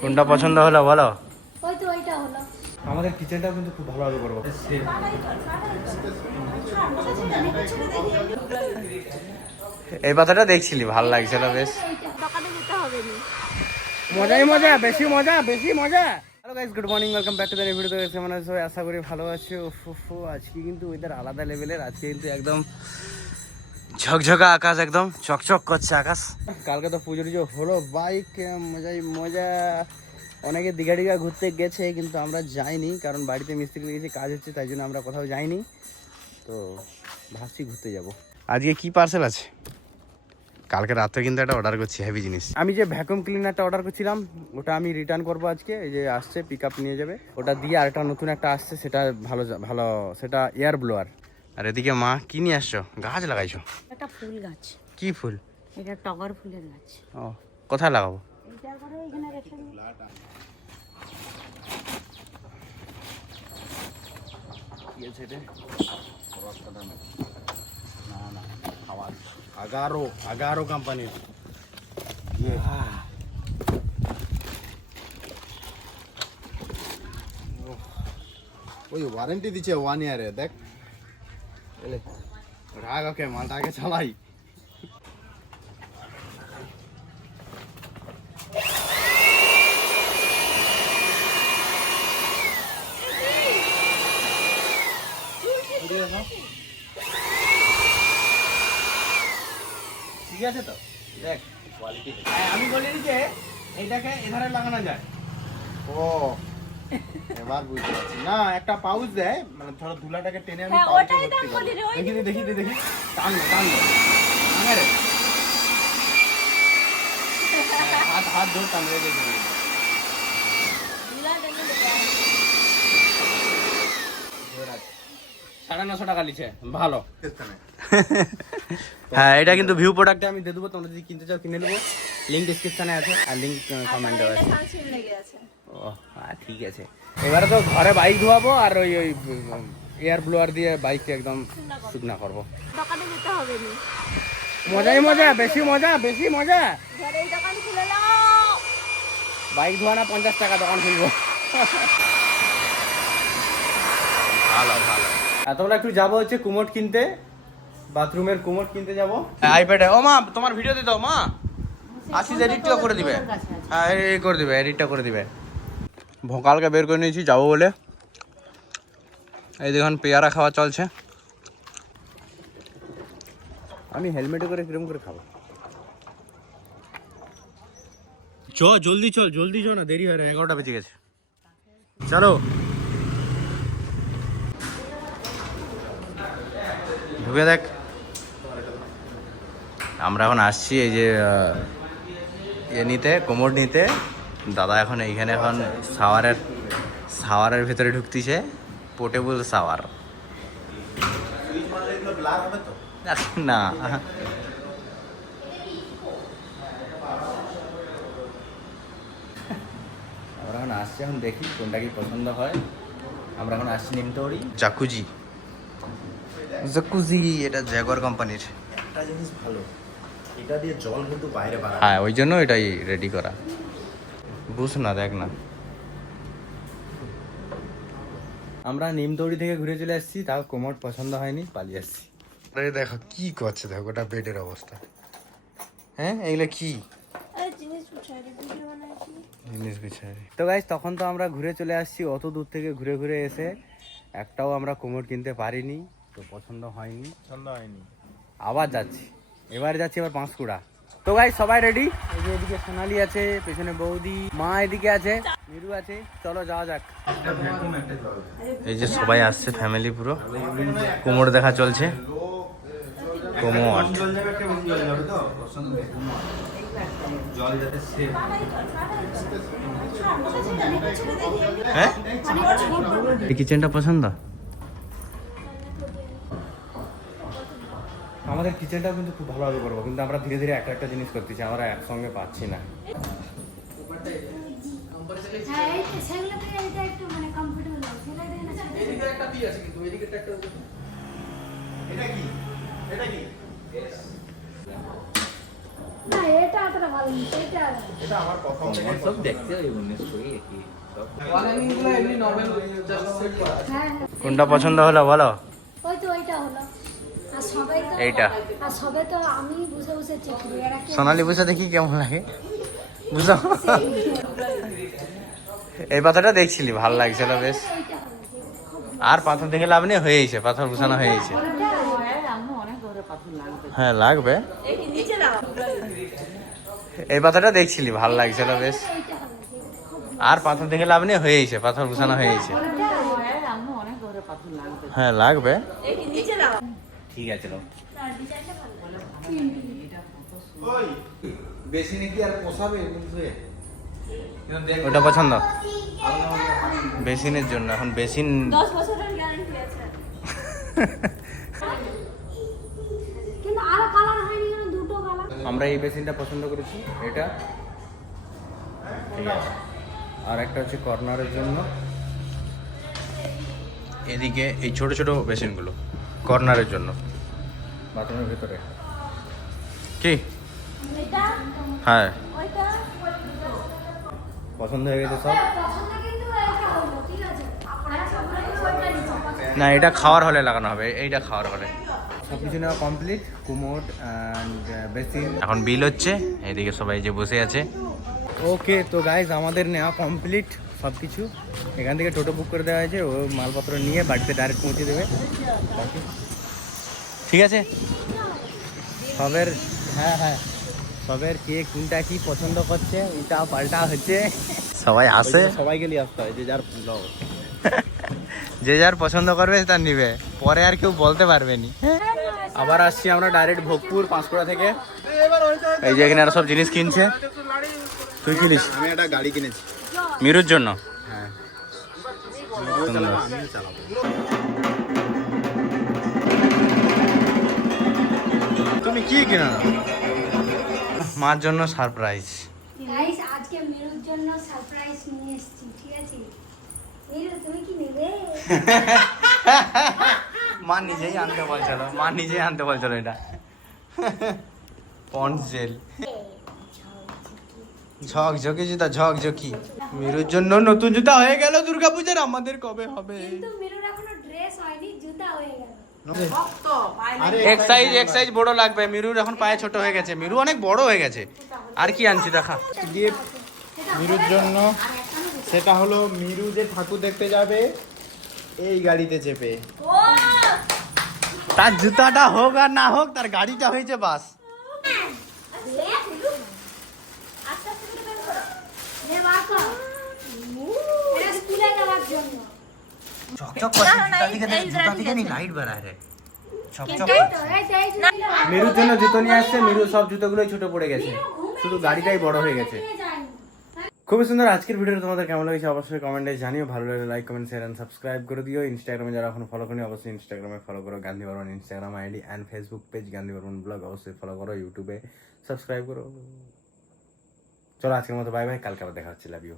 কোনটা পছন্দ হলো বলো? ওই তো ওইটা হলো। আমাদের কিচেনটাও কিন্তু খুব ভালোভাবে করব। এই পাতাটা দেখছিলি ভালো লাগছিল বেশ। মজাই মজা বেশি মজা বেশি মজা। Hello guys good morning welcome back to the video তো কেমন আছো? আশা করি ভালো আছো। আজকে কিন্তু ওয়েদার আলাদা লেভেলের আজকে কিন্তু একদম ঝকঝকা আকাশ একদম চকচক করছে আকাশ। কালকে তো পুজো টুজো হলো বাইক মজাই মজা। অনেকে দীঘা দীঘা ঘুরতে গেছে কিন্তু আমরা যাইনি কারণ বাড়িতে মিস্ত্রি লেগেছে কাজ হচ্ছে তাই জন্য আমরা কোথাও যাইনি। তো ভাবছি ঘুরতে যাব। আজকে কি পার্সেল আছে? কালকে রাতে কিন্তু একটা অর্ডার করছি হেভি জিনিস। আমি যে ভ্যাকুয়াম ক্লিনারটা অর্ডার করছিলাম ওটা আমি রিটার্ন করব আজকে এই যে আসছে পিক আপ নিয়ে যাবে। ওটা দিয়ে আরেকটা নতুন একটা আসছে সেটা ভালো ভালো সেটা এয়ার ব্লোয়ার আর এদিকে মা কি নিয়ে আসছো? গাছ লাগাইছো? একটা ফুল গাছ। কি ফুল? এটা টগর ফুলের গাছ। ও কোথায় লাগাবো? আগারো আগারো কোম্পানির ওই ওয়ারেন্টি দিচ্ছে ওয়ান ইয়ারে দেখ। রাগ ওকে মালটা চালাই। ঠিক আছে তো? দেখ কোয়ালিটি আমি বলিনি যে এইটাকে এধারে লাগানো যায়। ও। এবার বুঝতে পারছি। না একটা পাউচ দেয় মানে ধরো ধুলাটাকে টেনে আমি হ্যাঁ, ওটাই। বলি রে, ওই দেখি দেখি দেখি টান টান। হ্যাঁ, হাত হাত ধর টান রে দেখি। সাড়ে নশো টাকা লিছে ভালো। হ্যাঁ এটা কিন্তু ভিউ প্রোডাক্টে আমি দিয়ে দেবো তোমরা যদি কিনতে চাও কিনে নেব। লিঙ্ক ডিসক্রিপশনে আছে আর লিঙ্ক কমেন্টে আছে। ও হ্যাঁ ঠিক আছে। এবারে তো ঘরে বাইক ধোয়াবো আর ওই ওই এয়ার ব্লোয়ার দিয়ে বাইককে একদম শুকনা করব। দোকানে যেতে হবে মজাই মজা বেশি মজা বেশি মজা। দোকান খুলে বাইক ধোয়া না পঞ্চাশ টাকা দোকান খুলবো। ভালো ভালো। আর তোমরা একটু যাব হচ্ছে কুমোট কিনতে বাথরুমের কুমোট কিনতে যাব। আইপ্যাডে ও মা তোমার ভিডিও দাও মা। আসিস এডিটটা করে দিবে। হ্যাঁ এই করে দিবে এডিটটা করে দিবে। ভোকালকে বের করে নিয়েছি যাব বলে। এই দেখুন পেয়ারা খাওয়া চলছে। আমি হেলমেটে করে কিরম করে খাব? চ জলদি চল জলদি চল না দেরি হয় না এগারোটা বেজে গেছে। চলো। ঢুকে দেখ। আমরা এখন আসছি এই যে আহ, ইয়ে নিতে কোমর নিতে। দাদা এখন এইখানে এখন সাওয়ারের সাওয়ারের ভিতরে ঢুকতিছে পোর্টেবল সাওয়ার। না আমরা এখন আসছি এখন দেখি কোনটা কি পছন্দ হয়। আমরা এখন আসছি নিমতৌড়ি। জাকুজি। জাকুজি এটা জ্যাগর কোম্পানির একটা জিনিস ভালো এটা দিয়ে জল কিন্তু বাইরে বাড়া হ্যাঁ ওই জন্য এটাই রেডি করা। বুঝ না দেখ না। আমরা নিমতৌড়ি থেকে ঘুরে চলে আসছি তাও কোমর পছন্দ হয়নি পালিয়ে আসছি। আরে দেখো কি করছে দেখো ওটা বেডের অবস্থা। হ্যাঁ এগুলো কি? জিনিস তো গাইজ তখন তো আমরা ঘুরে চলে আসছি অত দূর থেকে ঘুরে ঘুরে এসে একটাও আমরা কোমর কিনতে পারিনি তো পছন্দ হয়নি। পছন্দ হয়নি। আবার যাচ্ছি। এবার যাচ্ছি এবার পাঁশকুড়া তো ভাই সবাই রেডি এই যে এদিকে সোনালি আছে পেছনে বৌদি মা এদিকে আছে মিরু আছে। চলো যাওয়া যাক। এই যে সবাই আসছে ফ্যামিলি পুরো। কোমর দেখা চলছে। কোমর। হ্যাঁ? এই কিচেনটা পছন্দ? আমাদের কিচেনটাও কিন্তু খুব ভালোভাবে করব কিন্তু আমরা ধীরে ধীরে একটা একটা জিনিস করতেছি আমরা একসঙ্গে পাচ্ছি না। সব দেখতে নিশ্চয়ই একই। কোনটা পছন্দ হলো বলো? ওই তো ওইটা হলো। এইটা। সোনালি বুঝে দেখি কেমন লাগে। বুঝো? এই পাথরটা দেখছিলি ভালো লাগছিল বেশ। আর পাথর দেখে লাভ নেই হয়েছে পাথর বসানো হয়েছে হ্যাঁ লাগবে। এই পাথরটা দেখছিলি ভালো লাগছিল বেশ। আর পাথর দেখে লাভ নেই হয়েছে পাথর বসানো হয়েছে হ্যাঁ লাগবে। ঠিক আছে নাও। বেশি নাকি আর পোষাবে ওটা পছন্দ? বেসিনের জন্য এখন বেসিন দশ বছরের গ্যারান্টি আছে। কিন্তু আরও কালার হয়নি কেন? দুটো কালার আমরা এই বেসিনটা পছন্দ করেছি এটা। ঠিক আছে। আর একটা হচ্ছে কর্নারের জন্য। এদিকে এই ছোট ছোট বেসিনগুলো। কর্নারের জন্য। বাথরুমের ভিতরে। কি? হ্যাঁ। পছন্দ হয়ে গেছে সব? নিচ্ছেন না এটা খাওয়ার হলে লাগানো হবে এইটা খাওয়ার হলে। সব কিছু নেওয়া কমপ্লিট কুমোট অ্যান্ড বেসিন। এখন বিল হচ্ছে এদিকে সবাই যে বসে আছে। ওকে তো গাইজ আমাদের নেওয়া কমপ্লিট সব কিছু এখান থেকে টোটো বুক করে দেওয়া হয়েছে ও মালপত্র নিয়ে বাড়িতে ডাইরেক্ট পৌঁছে দেবে। ঠিক আছে? সবের হ্যাঁ হ্যাঁ। সবের কে কোনটা কি পছন্দ করছে উল্টা পাল্টা হচ্ছে। সবাই আসে সবাইকে নিয়ে আসতে হয় যে যার যে যার পছন্দ করবে তার নিবে। পরে আর কেউ বলতে পারবে নি। আবার আসছি আমরা ডাইরেক্ট ভোগপুর পাঁশকুড়া থেকে। এই যে এখানে আর সব জিনিস কিনছে। তুই কিনিস? আমি একটা গাড়ি কিনেছি। মিরুর জন্য? হ্যাঁ তুমি কি কিনা? মার জন্য সারপ্রাইজ। গাইস আজকে মেরুর জন্য সারপ্রাইজ নিয়ে এসেছি ঠিক আছে? মেরু তুমি কি নেবে? মা নিজেই আনতে বলছিল মা নিজেই আনতে বলছিল এটা। Pond's gel. ঝকঝকে জুতা ঝকঝকি। মিরুর জন্য নতুন জুতা হয়ে গেল দুর্গাপূজার আমাদের কবে হবে? কিন্তু মেরুর এখনও ড্রেস হয়নি জুতা হয়ে গেল। এক সাইজ এক সাইজ বড় লাগবে। মিরুর এখন পায়ে ছোট হয়ে গেছে। মিরু অনেক বড় হয়ে গেছে। আর কি আনছি দেখা। গিফট মিরুর জন্য সেটা হলো মিরু যে ঠাকুর দেখতে যাবে এই গাড়িতে চেপে। তার জুতাটা হোক আর না হোক তার গাড়িটা হয়েছে বাস রে বাবা এটা স্কুলে যাওয়ার জন্য চকচক করছে জুতা জুতা নি লাইট রে। চকচক। মিরুর জন্য জুতো নিয়ে আসছে মেরু সব জুতোগুলোই ছোট পড়ে গেছে। শুধু গাড়িটাই বড় হয়ে গেছে। খুবই সুন্দর আজকের ভিডিওটা তোমাদের কেমন লাগছে অবশ্যই কমেন্টে জানিও। ভালো লাগলে like comment share and subscribe করে দিও। ইনস্টাগ্রামে যারা এখন ফলো করি অবশ্যই ইনস্টাগ্রামে ফলো করো। Gandhi Barman Instagram ID and Facebook page Gandhi Barman blog অবশ্যই ফলো করো। ইউটিউবে সাবস্ক্রাইব করো। চলো আজকের মতো বাই বাই কালকে আবার দেখা হচ্ছে। Love you